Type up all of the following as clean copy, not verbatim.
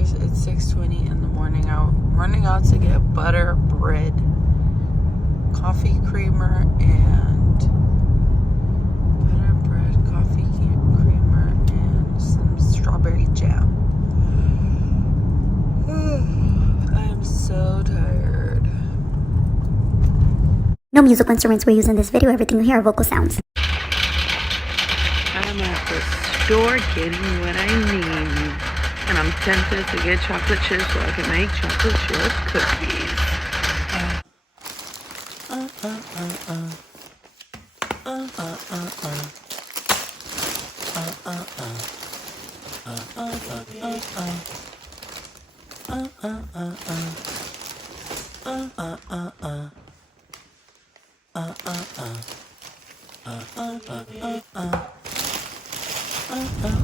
guys, it's 6:20 in the morning. I'm running out to get butter, bread, coffee creamer, and butter, bread, coffee creamer, and some strawberry jam. I am so tired. No musical instruments were used in this video. Everything you hear are vocal sounds. I'm at the store getting what I need. And I'm tempted to get chocolate chips so I can make chocolate chip cookies.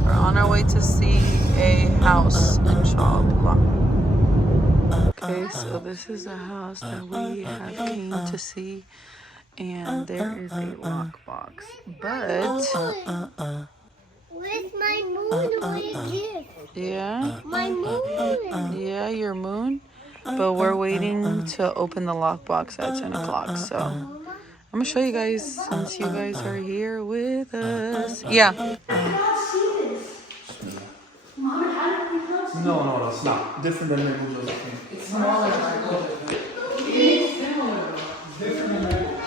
We're on our way to see a house in Shabla. Okay, so this is a house that we have came to see, and there is a lockbox. But where's my moon? What is this? yeah, My moon. yeah, your moon. But we're waiting to open the lockbox at 10 o'clock. So I'm gonna show you guys since you guys are here with us. Yeah. No, it's not. Different than Merguza. It's smaller than Merguza. It's similar. Different than Merguza.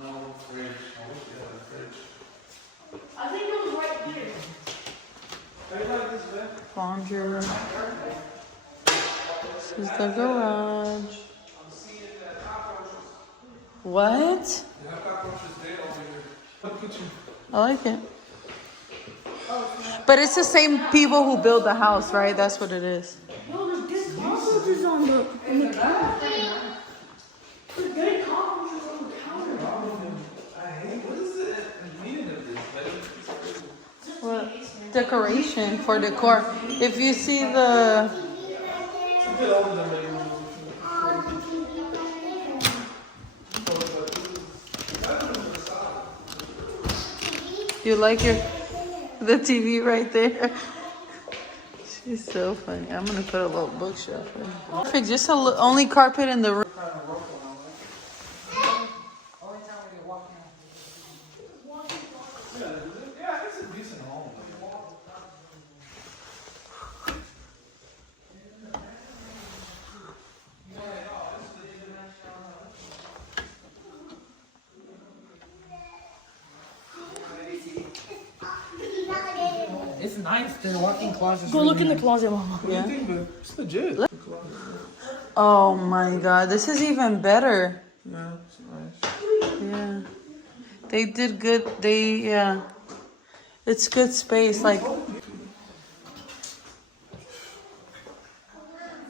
No fridge. I think it was right here. How you like this bed? Laundry room. This is the garage. What? I like it. But it's the same people who build the house, right? That's what it is. No, there's cockroaches on the counter. There's dead cockroaches on the counter. I hate. What is the meaning of this? Well, decoration for decor. If you see the... It's a bit older than Merguza. You like the TV right there? She's so funny. I'm gonna put a little bookshelf in. Perfect. Just only carpet in the room. Yeah, it's a decent home. It's nice. Their walk-in closet. Go look in the closet, Mama. What do you think, babe? It's legit. Oh my God, this is even better. Yeah, it's nice. Yeah, they did good. Yeah, it's good space. Like,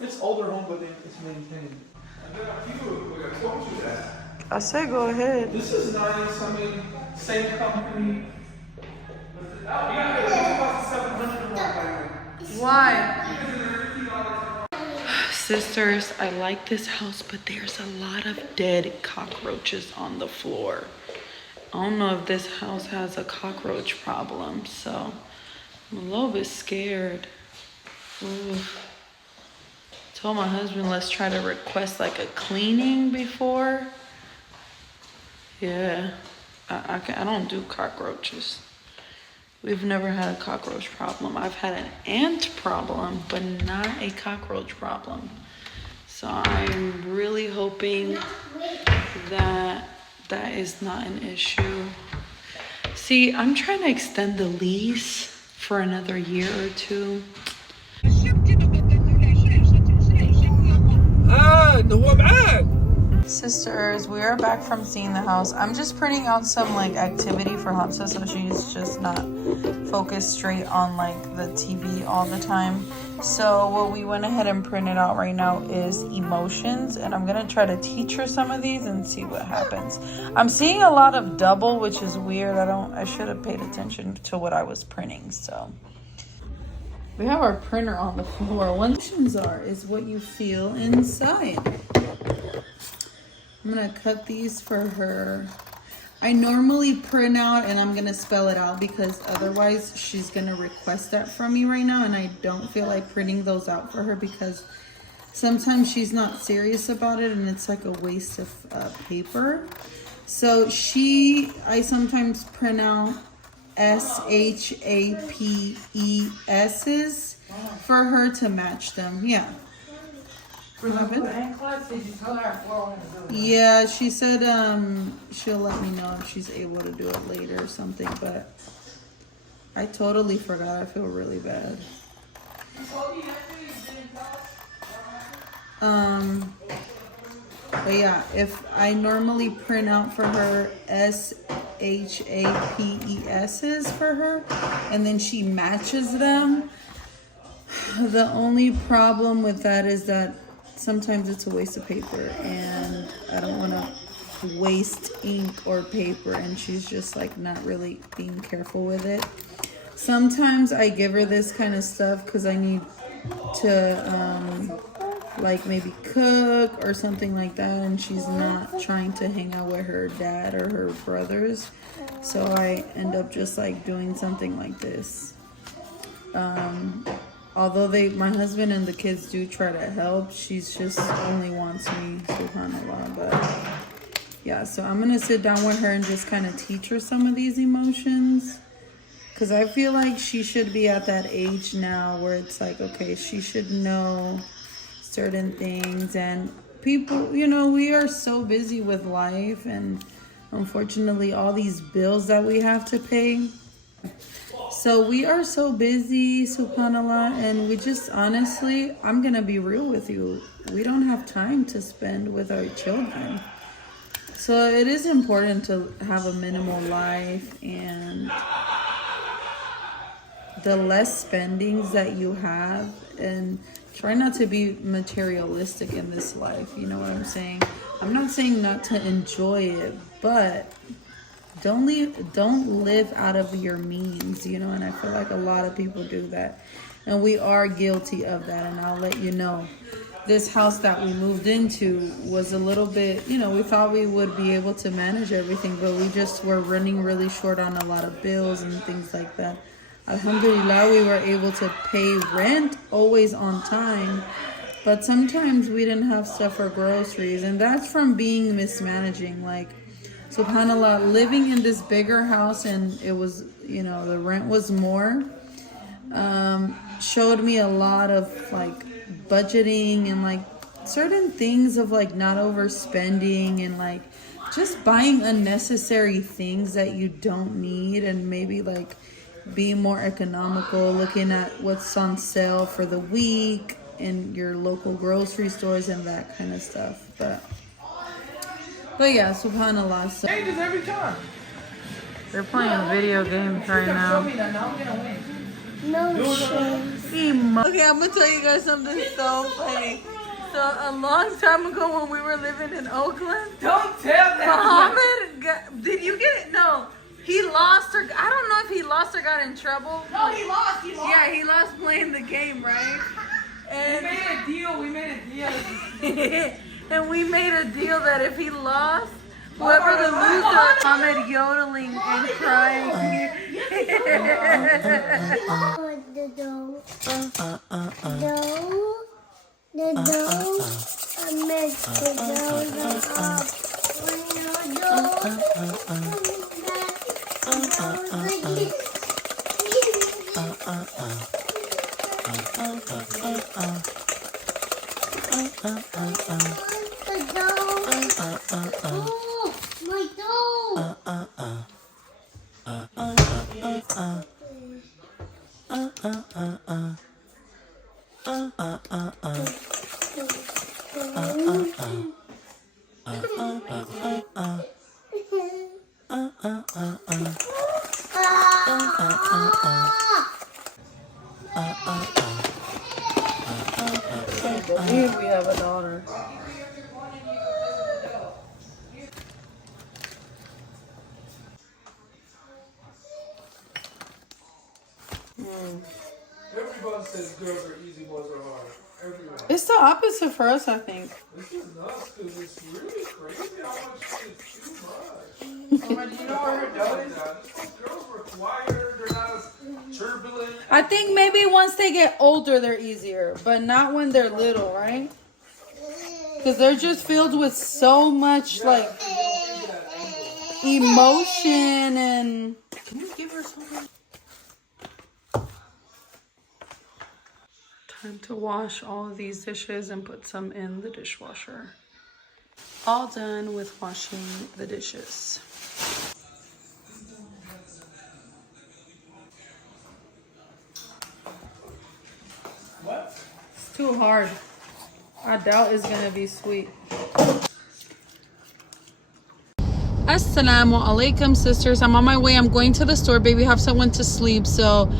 It's older home, but it's maintained. I said, go ahead. This is nice. I mean, same company. Why? Sisters, I like this house, but there's a lot of dead cockroaches on the floor. I don't know if this house has a cockroach problem, so I'm a little bit scared. Ooh. Told my husband, let's try to request like a cleaning before. Yeah, I don't do cockroaches. We've never had a cockroach problem. I've had an ant problem, but not a cockroach problem. So I'm really hoping that that is not an issue. See, I'm trying to extend the lease for another year or two. Sisters, we are back from seeing the house. I'm just printing out some like activity for Hafsa so she's just not focused straight on like the TV all the time. So what we went ahead and printed out right now is emotions, and I'm gonna try to teach her some of these and see what happens. I'm seeing a lot of double, which is weird. I should have paid attention to what I was printing. So we have our printer on the floor. What emotions is what you feel inside. I'm gonna cut these for her. I normally print out and I'm gonna spell it out because otherwise she's gonna request that from me right now, and I don't feel like printing those out for her because sometimes she's not serious about it and it's like a waste of paper. So I sometimes print out SHAPES's for her to match them. Yeah. For the band class, did you tell her what I want to do? Yeah, she said she'll let me know if she's able to do it later or something, but I totally forgot. I feel really bad. But yeah, if I normally print out for her SHAPES's for her and then she matches them, the only problem with that is that sometimes it's a waste of paper and I don't want to waste ink or paper, and she's just like not really being careful with it. Sometimes I give her this kind of stuff because I need to like maybe cook or something like that, and she's not trying to hang out with her dad or her brothers, so I end up just like doing something like this. Although my husband and the kids do try to help, she's just only wants me, subhanAllah. But yeah, so I'm gonna sit down with her and just kind of teach her some of these emotions, because I feel like she should be at that age now where it's like, okay, she should know certain things. And people, we are so busy with life, and unfortunately all these bills that we have to pay. So we are so busy, subhanAllah, and we just honestly, I'm gonna be real with you, we don't have time to spend with our children. So it is important to have a minimal life, and the less spendings that you have, and try not to be materialistic in this life. You know what I'm saying? I'm not saying not to enjoy it, but don't live out of your means, and I feel like a lot of people do that, and we are guilty of that. And I'll let you know, this house that we moved into was a little bit, we thought we would be able to manage everything, but we just were running really short on a lot of bills and things like that. Alhamdulillah, we were able to pay rent always on time, but sometimes we didn't have stuff for groceries, and that's from being mismanaging. Like, subhanAllah, living in this bigger house, and it was, the rent was more, showed me a lot of like budgeting and like certain things of like not overspending and like just buying unnecessary things that you don't need, and maybe like being more economical, looking at what's on sale for the week in your local grocery stores and that kind of stuff. But yeah, subhanAllah. So Changes every time. they're playing video games right now. Show me that. Now I'm gonna win. No shame. Okay, I'm gonna tell you guys something so funny. So a long time ago when we were living in Oakland, Don't tell that. Muhammad, did you get it? No. He lost, or I don't know if he lost or got in trouble. No, he lost. Yeah, he lost playing the game, right? We made a deal. And we made a deal that if he lost, whoever the loser, Muhammad yodeling and crying. The dough. The dough. I mix the dough up. When the dough. My dough. We have a daughter. Everybody says girls are easy, boys are hard. Everyone. It's the opposite for us, I think. This is nuts because it's really crazy how much shit is too much. Somebody, you know where her dog is? Girls were quieter, they're not as turbulent. I think maybe once they get older, they're easier, but not when they're little, right? Because they're just filled with so much like emotion and. Can you give her something? Time to wash all of these dishes and put some in the dishwasher. All done with washing the dishes. What? It's too hard. I doubt it's gonna be sweet. Assalamu alaikum, sisters. I'm on my way. I'm going to the store. Baby Hafsa went to sleep, so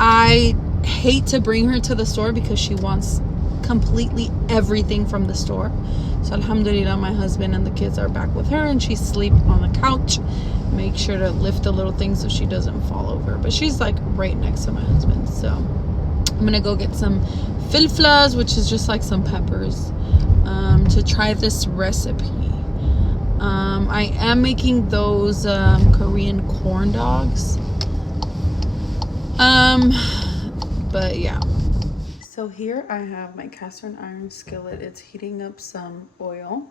I hate to bring her to the store because she wants completely everything from the store. So alhamdulillah, my husband and the kids are back with her, and she's asleep on the couch. Make sure to lift the little thing so she doesn't fall over. But she's like right next to my husband, so I'm gonna go get some filflas, which is just like some peppers, to try this recipe. I am making those Korean corn dogs. But yeah. So here I have my cast iron skillet. It's heating up some oil.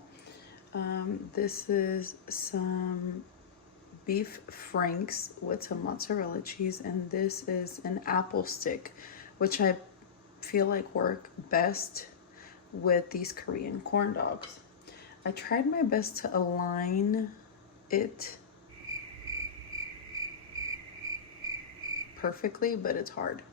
This is some beef franks with some mozzarella cheese, and this is an apple stick, which I feel like work best with these Korean corn dogs. I tried my best to align it perfectly, but it's hard.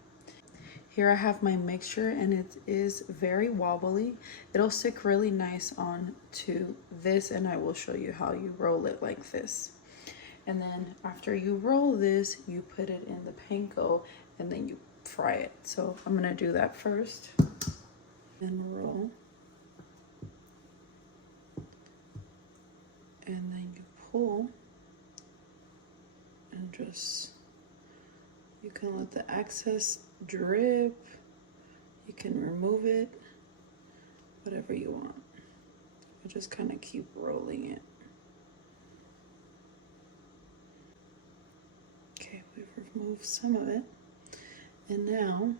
Here I have my mixture, and it is very wobbly. It'll stick really nice on to this, and I will show you how you roll it like this. And then after you roll this, you put it in the panko, and then you fry it. So I'm gonna do that first. Then roll. And then you pull. And just, you can let the excess drip. You can remove it. Whatever you want. I'll just kind of keep rolling it. Okay, we've removed some of it. And now,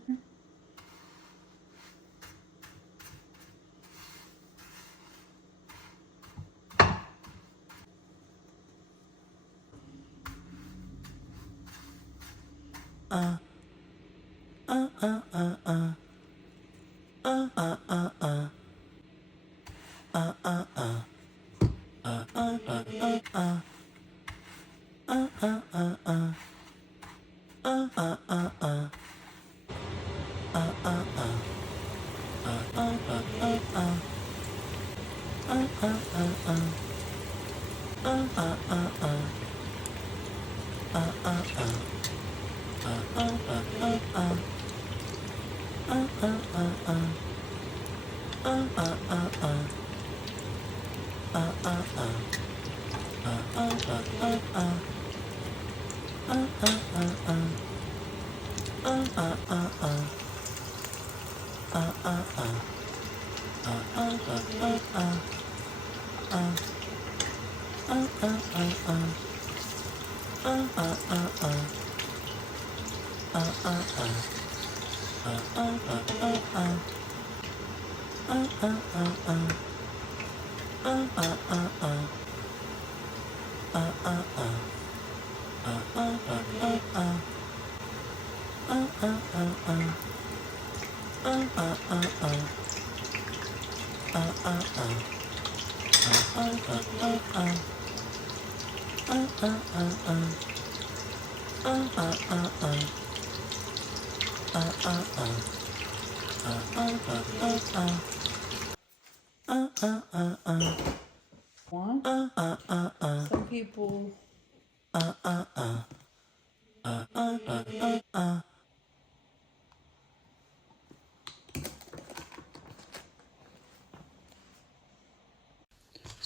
some people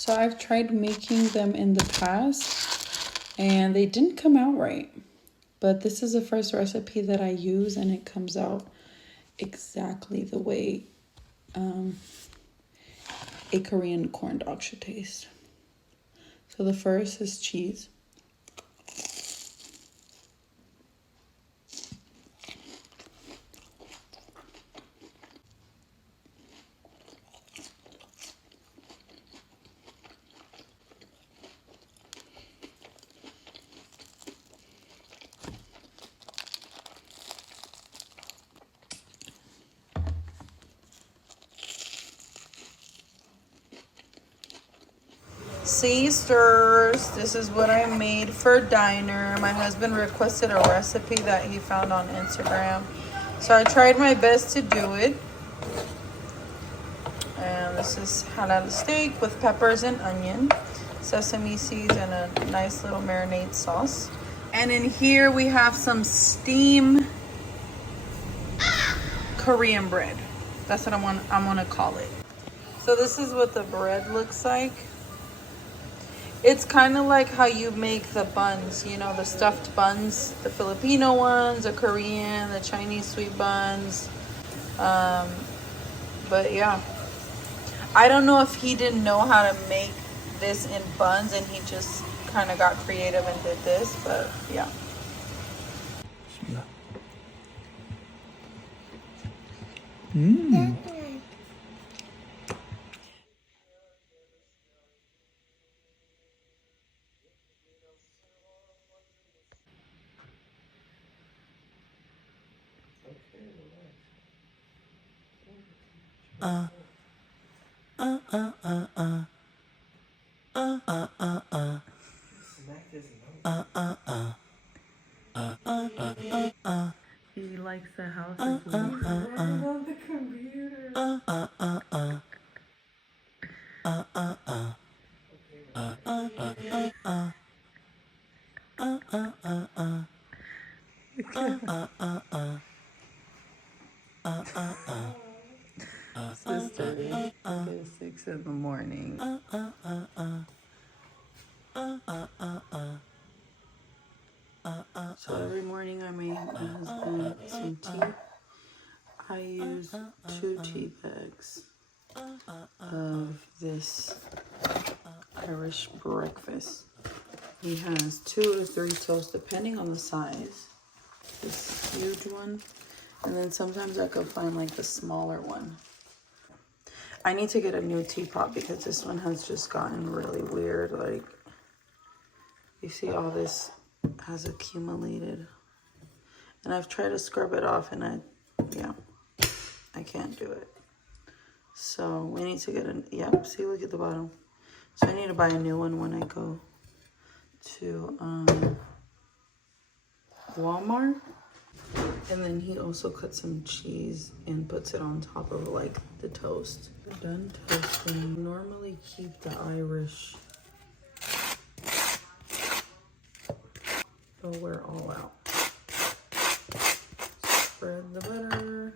So I've tried making them in the past and they didn't come out right. But this is the first recipe that I use, and it comes out exactly the way a Korean corn dog should taste. So the first is cheese. Sisters, this is what I made for diner. My husband requested a recipe that he found on Instagram, so I tried my best to do it. And this is halal steak with peppers and onion, sesame seeds, and a nice little marinade sauce. And in here we have some steam Korean bread. That's what I'm gonna call it. So this is what the bread looks like. It's kind of like how you make the buns, you know, the stuffed buns, the Filipino ones, the Korean, the Chinese sweet buns. But yeah, I don't know if he didn't know how to make this in buns and he just kind of got creative and did this, but yeah. He likes the house. On the computer. Sister, it's 6 in the morning. So every morning I make my husband some tea. I use 2 tea bags of this Irish breakfast. He has 2 to 3 toasts depending on the size. This huge one. And then sometimes I could find like the smaller one. I need to get a new teapot because this one has just gotten really weird. Like, you see all this has accumulated. And I've tried to scrub it off and I can't do it. So we need to get see, look at the bottom. So I need to buy a new one when I go to Walmart. And then he also cuts some cheese and puts it on top of like the toast. We're done toasting. Normally keep the Irish, but we're all out. Spread the butter.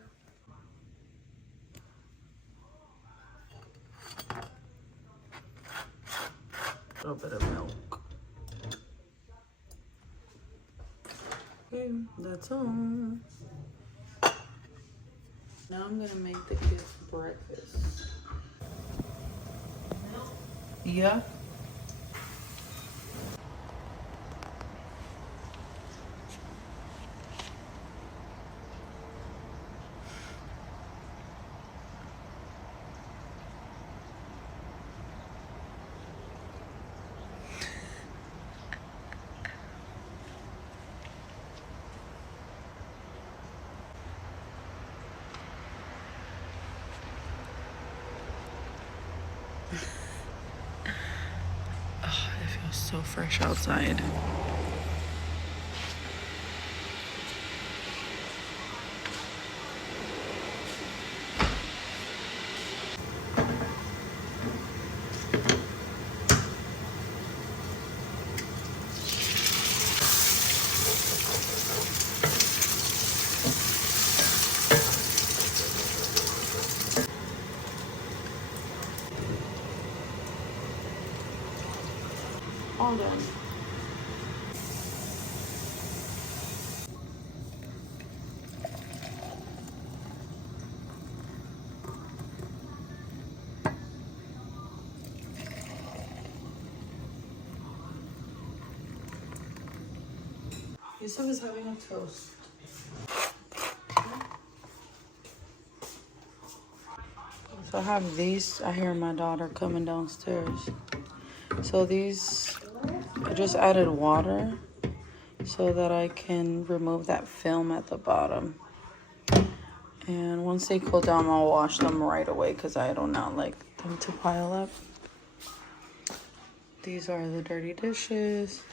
A little bit of milk. Okay, that's all. Now I'm gonna make the kids breakfast. Yeah. Oh, it feels so fresh outside. All done. Yusuf is having a toast. So I have these. I hear my daughter coming downstairs. So these, I just added water so that I can remove that film at the bottom. And once they cool down, I'll wash them right away because I do not like them to pile up. These are the dirty dishes.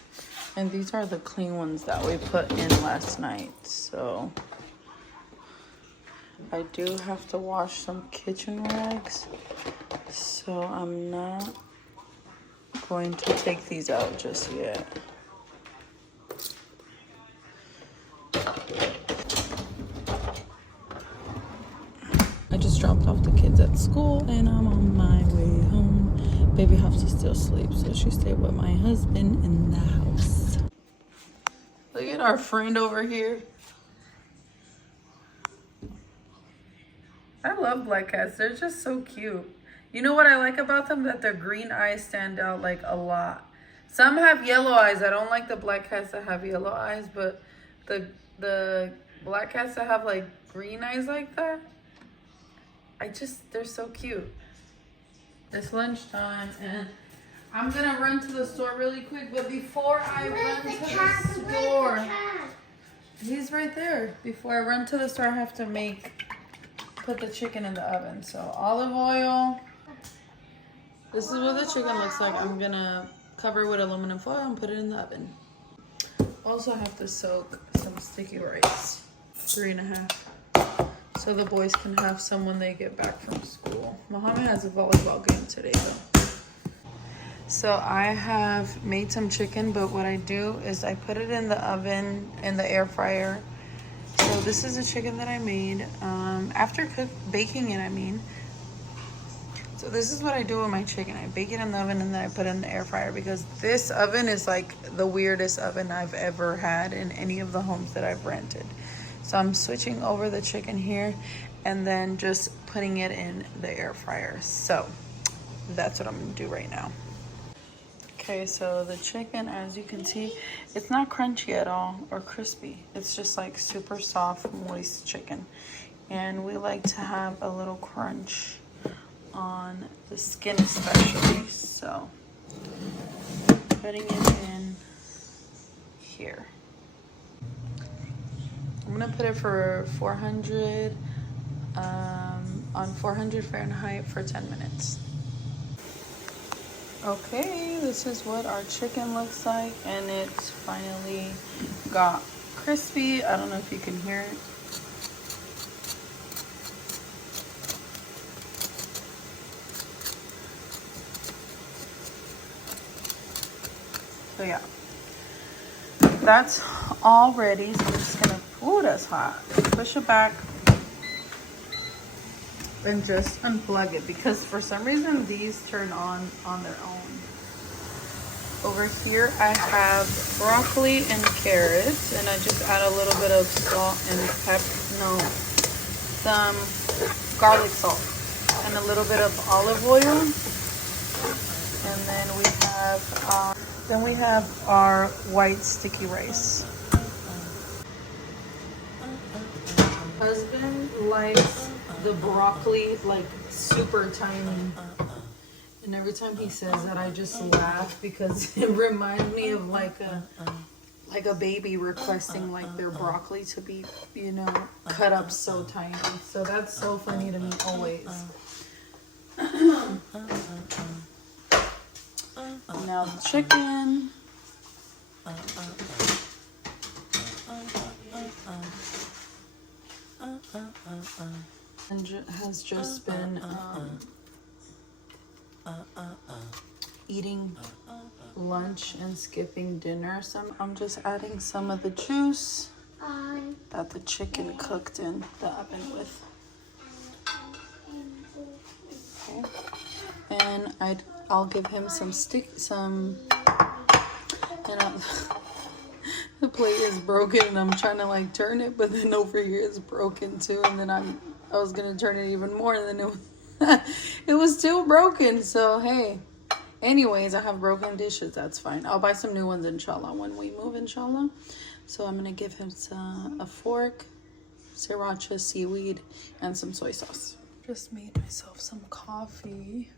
And these are the clean ones that we put in last night. So I do have to wash some kitchen rags. So I'm not going to take these out just yet. I just dropped off the kids at school and I'm on my way home. Baby has to still sleep, so she stayed with my husband in the house. Look at our friend over here. I love black cats. They're just so cute. You know what I like about them? That their green eyes stand out like a lot. Some have yellow eyes. I don't like the black cats that have yellow eyes, but the black cats that have like green eyes like that, they're so cute. It's lunchtime and I'm gonna run to the store really quick, but before I run to the store, he's right there. Before I run to the store, I have to put the chicken in the oven. So olive oil. This is what the chicken looks like. I'm gonna cover it with aluminum foil and put it in the oven. Also have to soak some sticky rice, 3.5. So the boys can have some when they get back from school. Mohammed has a volleyball game today though. So I have made some chicken, but what I do is I put it in the oven, in the air fryer. So this is the chicken that I made after baking it, I mean. So this is what I do with my chicken. I bake it in the oven and then I put it in the air fryer because this oven is like the weirdest oven I've ever had in any of the homes that I've rented. So I'm switching over the chicken here and then just putting it in the air fryer. So that's what I'm gonna do right now. Okay, so the chicken, as you can see, it's not crunchy at all or crispy. It's just like super soft, moist chicken. And we like to have a little crunch on the skin especially. So putting it in here. I'm gonna put it for 400 on 400 Fahrenheit for 10 minutes. Okay, this is what our chicken looks like, and it's finally got crispy. I don't know if you can hear it. So yeah, that's all ready. So I'm just gonna, ooh, that's hot. Push it back and just unplug it because for some reason these turn on their own. Over here I have broccoli and carrots, and I just add a little bit of salt and some garlic salt and a little bit of olive oil. And then we have our white sticky rice. Husband likes the broccoli like super tiny, and every time he says that I just laugh because it reminds me of like a baby requesting like their broccoli to be, you know, cut up so tiny. So that's so funny to me always. Now the chicken. And has just been eating lunch and skipping dinner. So I'm just adding some of the juice that the chicken cooked in the oven with. Okay. And I'll give him some the plate is broken and I'm trying to like turn it, but then over here it's broken too, and then I was gonna turn it even more, and then it was still broken. So hey, Anyways, I have broken dishes. That's fine. I'll buy some new ones, inshallah, when we move, inshallah. So I'm going to give him a fork, sriracha, seaweed, and some soy sauce. Just made myself some coffee.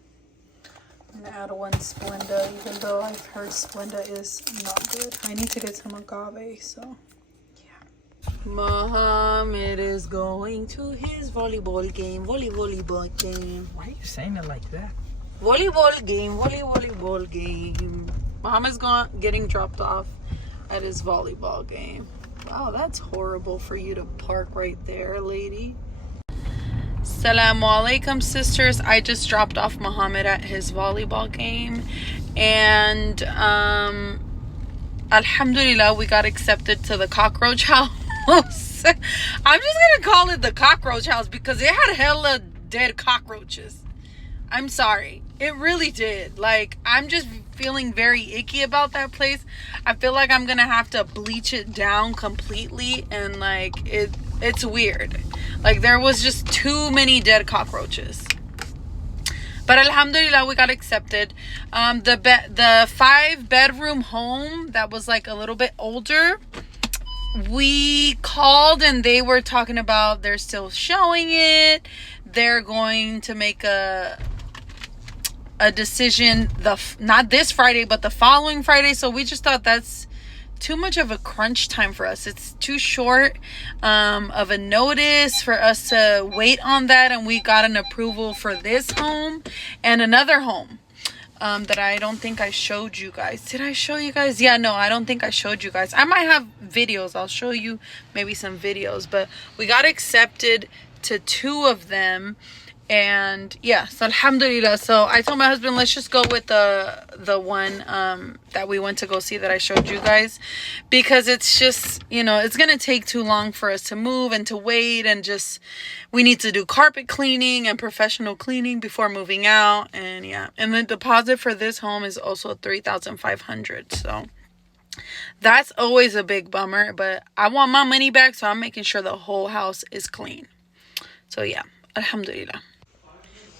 I'm going to add 1 Splenda, even though I've heard Splenda is not good. I need to get some agave, so yeah. Muhammad is going to his volleyball game. Volleyball game. Why are you saying it like that? Volleyball game. Volleyball game. Muhammad's getting dropped off at his volleyball game. Wow, that's horrible for you to park right there, lady. Assalamu alaikum, sisters. I just dropped off Muhammad at his volleyball game, and alhamdulillah, we got accepted to the cockroach house. I'm just gonna call it the cockroach house because it had hella dead cockroaches. I'm sorry, it really did. Like, I'm just feeling very icky about that place. I feel like I'm gonna have to bleach it down completely, and like it's weird. Like, there was just too many dead cockroaches. But alhamdulillah, we got accepted. The 5-bedroom home that was like a little bit older, we called and they were talking about they're still showing it. They're going to make a decision not this Friday but the following Friday. So we just thought that's too much of a crunch time for us. It's too short of a notice for us to wait on that, and we got an approval for this home and another home that I don't think I showed you guys. Did I show you guys? Yeah, no, I don't think I showed you guys. I might have videos. I'll show you maybe some videos, but we got accepted to 2 of them. And yeah, so alhamdulillah. So I told my husband, let's just go with the one that we went to go see that I showed you guys, because it's just, you know, it's gonna take too long for us to move and to wait, and just we need to do carpet cleaning and professional cleaning before moving out. And yeah, and the deposit for this home is also $3,500. So that's always a big bummer, but I want my money back, so I'm making sure the whole house is clean. So yeah, alhamdulillah.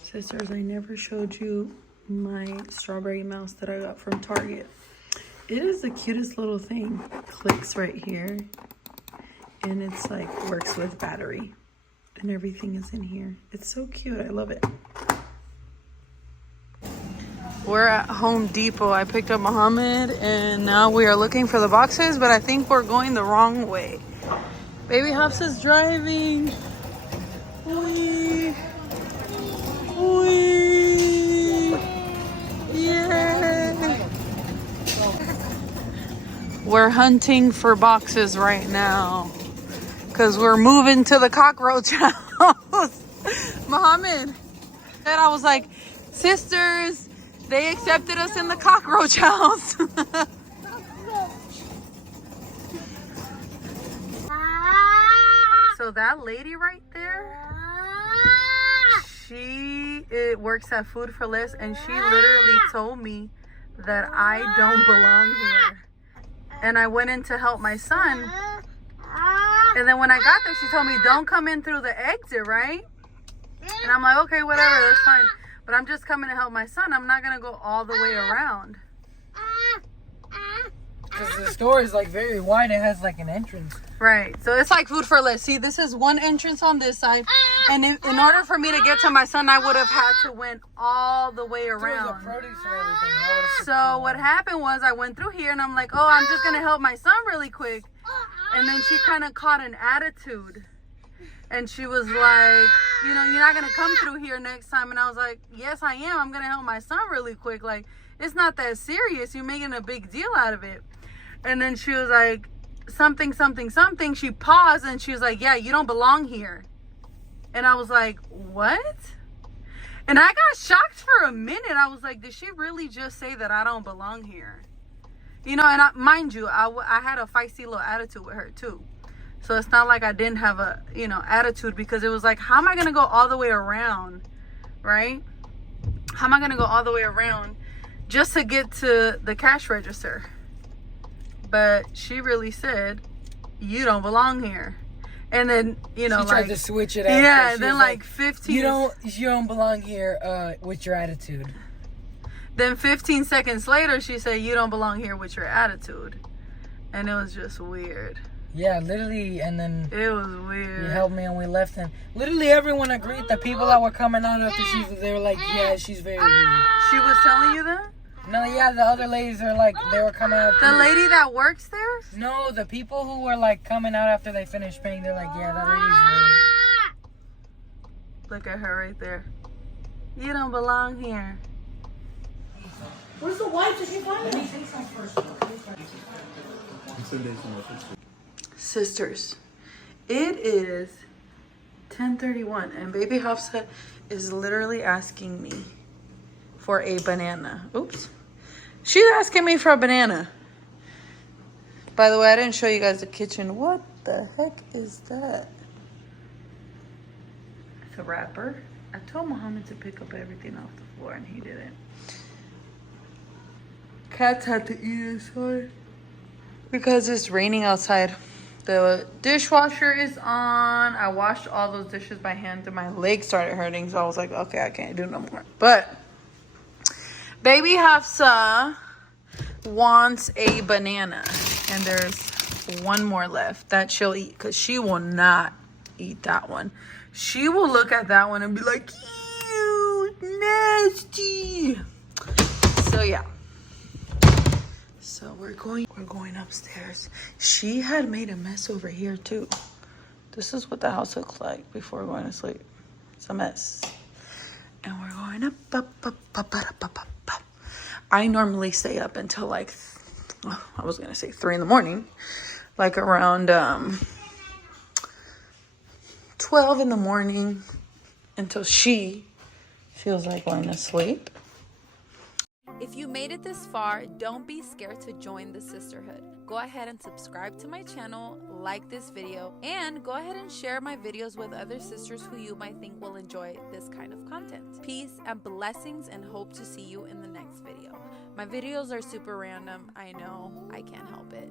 Sisters, I never showed you my strawberry mouse that I got from Target. It is the cutest little thing. It clicks right here, and it's like works with battery, and everything is in here. It's so cute. I love it. We're at Home Depot. I picked up Muhammad, and now we are looking for the boxes, but I think we're going the wrong way. Baby Hafsa's driving. Yeah. We're hunting for boxes right now because we're moving to the cockroach house. Muhammad, and I was like, sisters, they accepted us in the cockroach house. So that lady right there, she works at Food for Less, and she literally told me that I don't belong here. And I went in to help my son, and then when I got there, she told me, don't come in through the exit, right? And I'm like, okay, whatever, that's fine. But I'm just coming to help my son. I'm not gonna go all the way around. Because the store is like very wide. It has like an entrance. Right. So it's like Food for Less. See, this is one entrance on this side. And in order for me to get to my son, I would have had to went all the way around. Produce and everything. So what happened was I went through here and I'm like, oh, I'm just going to help my son really quick. And then she kind of caught an attitude. And she was like, you know, you're not going to come through here next time. And I was like, yes, I am. I'm going to help my son really quick. Like, it's not that serious. You're making a big deal out of it. And then she was like, something. She paused and she was like, yeah, you don't belong here. And I was like, what? And I got shocked for a minute. I was like, did she really just say that I don't belong here? You know, and mind you, I had a feisty little attitude with her too. So it's not like I didn't have a, you know, attitude, because it was like, how am I going to go all the way around, right? How am I going to go all the way around just to get to the cash register? But she really said, you don't belong here. And then, you know, she tried to switch it out. Yeah, and then like 15. You don't belong here with your attitude. Then 15 seconds later, she said, "You don't belong here with your attitude." And it was just weird. Yeah, literally, and then It was weird. he helped me and we left, and literally everyone agreed. The people that were coming out after they were like, yeah, she's very rude. She was telling you that? No, yeah, the other ladies are like, they were coming out. The lady that works there? No, the people who were like coming out after they finished paying, they're like, yeah, that lady's rude. Look at her right there. You don't belong here. Where's the wipes? I can't find them. Sisters, it is 10:31 and baby Hafsa is literally asking me for a banana. Oops. She's asking me for a banana. By the way, I didn't show you guys the kitchen. What the heck is that? It's a wrapper. I told Muhammad to pick up everything off the floor and he didn't. Cats had to eat inside because it's raining outside. The dishwasher is on. I washed all those dishes by hand and my legs started hurting. So I was like, okay, I can't do no more. But baby Hafsa wants a banana. And there's one more left that she'll eat because she will not eat that one. She will look at that one and be like, ew, nasty. So yeah. So we're going upstairs. She had made a mess over here too. This is what the house looks like before going to sleep. It's a mess. And we're going up. I normally stay up until like, I was gonna say 3 in the morning, like around 12 in the morning until she feels like going to sleep. If you made it this far, don't be scared to join the sisterhood. Go ahead and subscribe to my channel, like this video, and go ahead and share my videos with other sisters who you might think will enjoy this kind of content. Peace and blessings, and hope to see you in the next video. My videos are super random. I know, I can't help it.